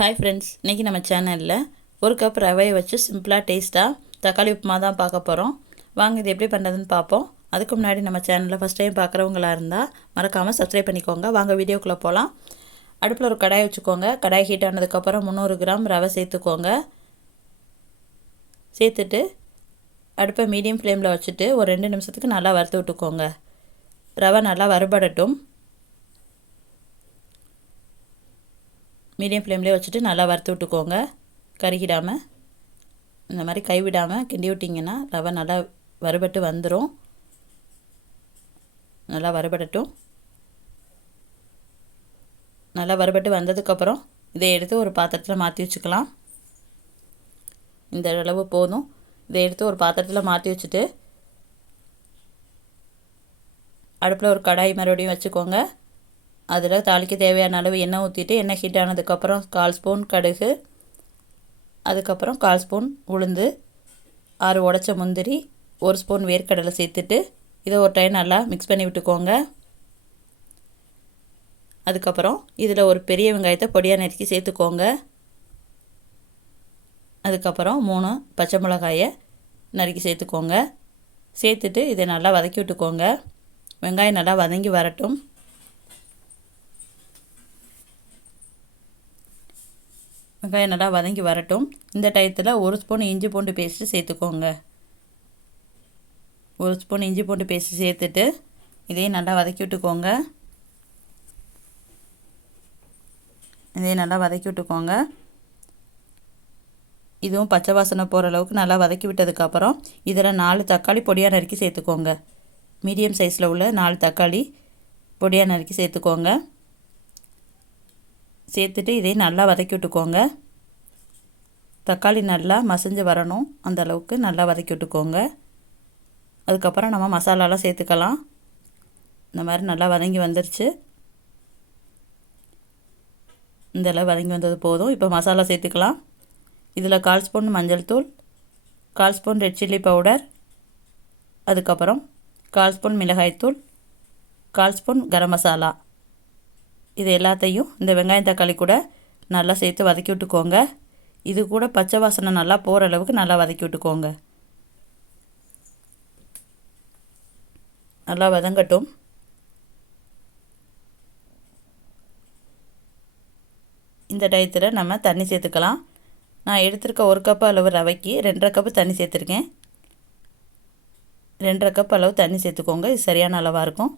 Hi friends இன்றைக்கி நம்ம சேனலில் ஒரு கப் ரவையை வச்சு சிம்பிளாக டேஸ்ட்டாக தக்காளி உப்புமா தான் பார்க்க போகிறோம் வாங்க இது எப்படி பண்ணுறதுன்னு பார்ப்போம். அதுக்கு முன்னாடி நம்ம சேனலில் ஃபஸ்ட் டைம் பார்க்குறவங்களா இருந்தால் மறக்காமல் சப்ஸ்கிரைப் பண்ணிக்கோங்க. வாங்க வீடியோக்குள்ளே போகலாம் அடுப்பில் ஒரு கடாய் வச்சுக்கோங்க. கடாய் ஹீட் ஆனதுக்கப்புறம் முந்நூறு கிராம் ரவை சேர்த்துக்கோங்க. சேர்த்துட்டு அடுப்பை மீடியம் ஃப்ளேமில் வச்சுட்டு ஒரு ரெண்டு நிமிஷத்துக்கு நல்லா வறுத்து விட்டுக்கோங்க. ரவை நல்லா வறுபடட்டும். மீடியம் ஃப்ளேம்லேயே வச்சுட்டு நல்லா வறுத்து விட்டுக்கோங்க. கருகிடாமல் இந்த மாதிரி கைவிடாமல் கிண்டி விட்டிங்கன்னா ரவை நல்லா வறுபட்டு வந்துடும் நல்லா வறுபடட்டும். நல்லா வறுபட்டு வந்ததுக்கப்புறம் இதை எடுத்து ஒரு பாத்திரத்தில் மாற்றி வச்சுக்கலாம். இந்த அளவு போதும். இதை எடுத்து ஒரு பாத்திரத்தில் மாற்றி வச்சுட்டு அடுப்பில் ஒரு கடாய் மறுபடியும் வச்சுக்கோங்க. அதில் தாளிக்க தேவையான அளவு எண்ணெய் ஊற்றிட்டு எண்ணெய் ஹீட் ஆனதுக்கப்புறம் கால் ஸ்பூன் கடுகு அதுக்கப்புறம் கால் ஸ்பூன் உளுந்து ஆறு உடச்ச முந்திரி ஒரு ஸ்பூன் வேர்க்கடலை சேர்த்துட்டு இதை ஒரு டைம் நல்லா மிக்ஸ் பண்ணி விட்டுக்கோங்க. அதுக்கப்புறம் இதில் ஒரு பெரிய வெங்காயத்தை பொடியாக நறுக்கி சேர்த்துக்கோங்க. அதுக்கப்புறம் மூணு பச்சை மிளகாயை நறுக்கி சேர்த்துக்கோங்க. சேர்த்துட்டு இதை நல்லா வதக்கி விட்டுக்கோங்க. வெங்காயம் நல்லா வதங்கி வரட்டும். வெங்காயம் நல்லா வதங்கி வரட்டும். இந்த டயத்தில் ஒரு ஸ்பூன் இஞ்சி பூண்டு பேஸ்ட்டு சேர்த்துக்கோங்க. ஒரு ஸ்பூன் இஞ்சி பூண்டு பேஸ்ட்டு சேர்த்துட்டு இதையும் நல்லா வதக்கி விட்டுக்கோங்க. இதையும் நல்லா வதக்கி விட்டுக்கோங்க. இதுவும் பச்சை வாசனை போகிற அளவுக்கு நல்லா வதக்கி விட்டதுக்கப்புறம் இதில் நாலு தக்காளி பொடியாக நறுக்கி சேர்த்துக்கோங்க. மீடியம் சைஸில் உள்ள நாலு தக்காளி பொடியாக நறுக்கி சேர்த்துக்கோங்க. சேர்த்துட்டு இதையும் நல்லா வதக்கி விட்டுக்கோங்க. தக்காளி நல்லா மசிஞ்சு வரணும். அந்த அளவுக்கு நல்லா வதக்கி விட்டுக்கோங்க. அதுக்கப்புறம் நம்ம மசாலாலாம் சேர்த்துக்கலாம். இந்த மாதிரி நல்லா வதங்கி வந்துருச்சு. இந்த அளவு வதங்கி வந்தது போதும். இப்போ மசாலா சேர்த்துக்கலாம். இதில் கால் ஸ்பூன் மஞ்சள் தூள் கால் ஸ்பூன் ரெட் சில்லி பவுடர் அதுக்கப்புறம் கால் ஸ்பூன் மிளகாய்த்தூள் கால் ஸ்பூன் கரம் மசாலா. இது எல்லாத்தையும் இந்த வெங்காயம் தக்காளி கூட நல்லா சேர்த்து வதக்கி விட்டுக்கோங்க. இது கூட பச்சை வாசனை நல்லா போகிற அளவுக்கு நல்லா வதக்கி விட்டுக்கோங்க. நல்லா வதங்கட்டும். இந்த டயத்தில் நம்ம தண்ணி சேர்த்துக்கலாம். நான் எடுத்திருக்க ஒரு கப் அளவு ரவைக்கு ரெண்டரை கப்பு தண்ணி சேர்த்துருக்கேன். ரெண்டரை கப் அளவு தண்ணி சேர்த்துக்கோங்க. இது சரியான அளவாக இருக்கும்.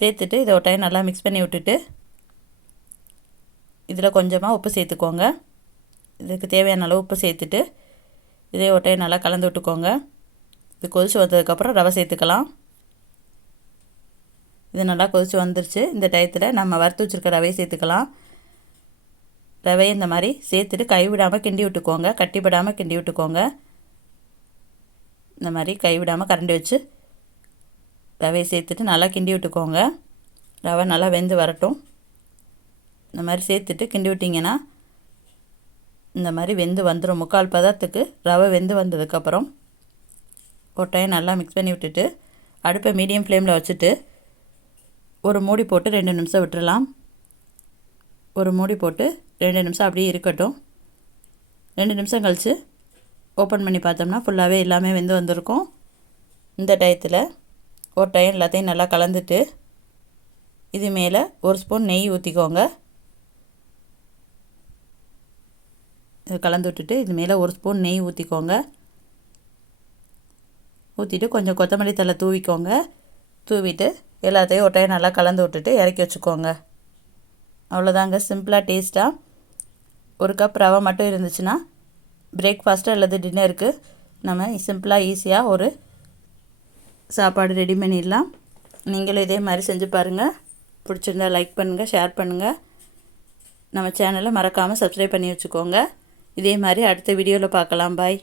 சேர்த்துட்டு இதை ஒரு டைம் நல்லா மிக்ஸ் பண்ணி விட்டுட்டு இதில் கொஞ்சமாக உப்பு சேர்த்துக்கோங்க. இதுக்கு தேவையான அளவு உப்பு சேர்த்துட்டு இதே ஒட்டையை நல்லா கலந்து விட்டுக்கோங்க. இது கொதித்து வந்ததுக்கப்புறம் ரவை சேர்த்துக்கலாம். இது நல்லா கொதித்து வந்துருச்சு. இந்த டயத்தில் நம்ம வறுத்து வச்சுருக்க ரவையை சேர்த்துக்கலாம். ரவையை இந்த மாதிரி சேர்த்துட்டு கைவிடாமல் கிண்டி விட்டுக்கோங்க. கட்டிப்படாமல் கிண்டி விட்டுக்கோங்க. இந்த மாதிரி கைவிடாமல் கரண்டி வச்சு ரவையை சேர்த்துட்டு நல்லா கிண்டி விட்டுக்கோங்க. ரவை நல்லா வெந்து வரட்டும். இந்த மாதிரி சேர்த்துட்டு கிண்டி விட்டிங்கன்னா இந்த மாதிரி வெந்து வந்துடும் முக்கால் பதத்துக்கு ரவை வெந்து வந்ததுக்கப்புறம் ஒரு டைம் நல்லா மிக்ஸ் பண்ணி விட்டுட்டு அடுப்பை மீடியம் ஃப்ளேமில் வச்சுட்டு ஒரு மூடி போட்டு ரெண்டு நிமிஷம் விட்டுடலாம் ஒரு மூடி போட்டு ரெண்டு நிமிஷம் அப்படியே இருக்கட்டும். ரெண்டு நிமிஷம் கழித்து ஓப்பன் பண்ணி பார்த்தோம்னா ஃபுல்லாகவே எல்லாமே வெந்து வந்திருக்கும். இந்த டயத்தில் ஒரு டைம் எல்லாத்தையும் நல்லா கலந்துட்டு இது மேலே ஒரு ஸ்பூன் நெய் ஊற்றிக்கோங்க இது கலந்து விட்டுட்டு இது மேலே ஒரு ஸ்பூன் நெய் ஊற்றிக்கோங்க ஊற்றிட்டு கொஞ்சம் கொத்தமல்லி தலை தூவிக்கோங்க. தூவிட்டு எல்லாத்தையும் ஒட்டையை நல்லா கலந்து விட்டுட்டு இறக்கி வச்சுக்கோங்க. அவ்வளோதாங்க சிம்பிளாக டேஸ்ட்டாக ஒரு கப் ரவை மட்டும் இருந்துச்சுன்னா பிரேக்ஃபாஸ்ட்டு அல்லது டின்னருக்கு நம்ம சிம்பிளாக ஈஸியாக ஒரு சாப்பாடு ரெடி பண்ணிடலாம். நீங்களும் இதே மாதிரி செஞ்சு பாருங்கள் பிடிச்சிருந்தா லைக் பண்ணுங்கள் ஷேர் பண்ணுங்கள் நம்ம சேனலை மறக்காமல் சப்ஸ்கிரைப் பண்ணி வச்சுக்கோங்க. இதே மாதிரி அடுத்த வீடியோவில் பார்க்கலாம். பாய்